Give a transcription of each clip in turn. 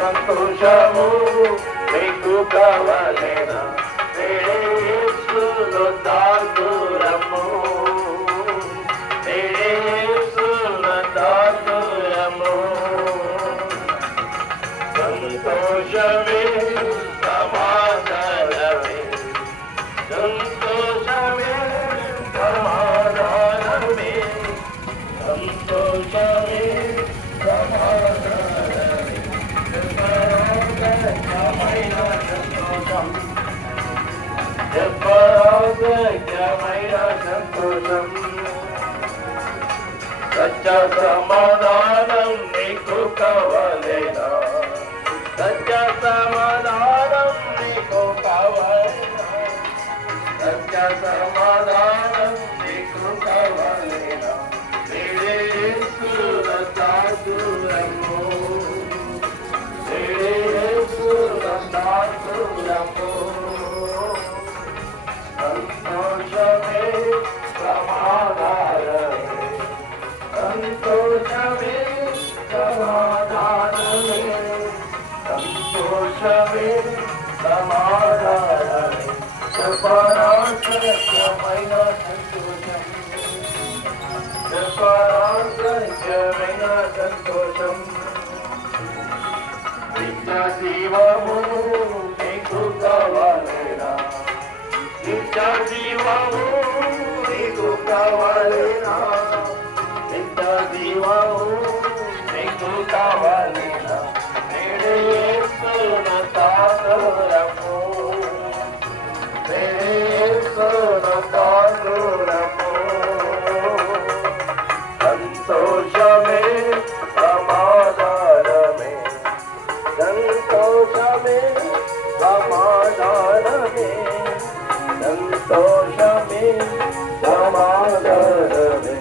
సంతోషము నీకు కావాలేనా యేసులో దాగురము యేసులో దాగురము సంతోషమే సమాధానమే సంతోషమే సమాధానమే సంతోషమే సమాధానమే చెప్పరాగమైన సంతోషం చెప్పరాగమైన సంతోషం సత్య సమాధానం నీకు కావాలేనా సత్య సమాధానం నీకు కావాలేనా సత్య సమాధానం నీకు కావాలేనా యేసుల దాసురము యేసుల దాసురము సంతోషమే సమాధానమే సంతోషమే సమాధానమే సంతోషమే సమాధానమే చెప్పరాగమైన సంతోషం చెప్పరాగమైన సంతోషం నిత్య జీవము నీకు కావాలేనా నిత్య జీవము నీకు కావాలేనా నిత్య జీవము నీకు కావాలేనా యేసున దాసురము యేసున దాసురము సంతోషమే సమాధానమే సంతోషమే సమాధానమే సంతోషమే సమాధానమే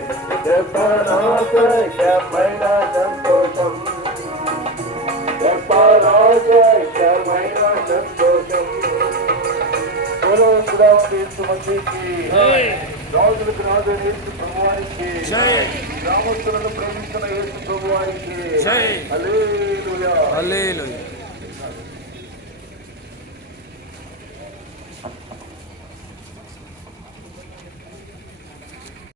చెప్పరాగమైన సంతోషం చెప్పరాగమైన సంతోషం రాజులకు రాజు యేసు ప్రభువానికి గ్రామస్తులను ప్రేమిస్తున్న యేసు ప్రభువానికి హల్లెలూయా.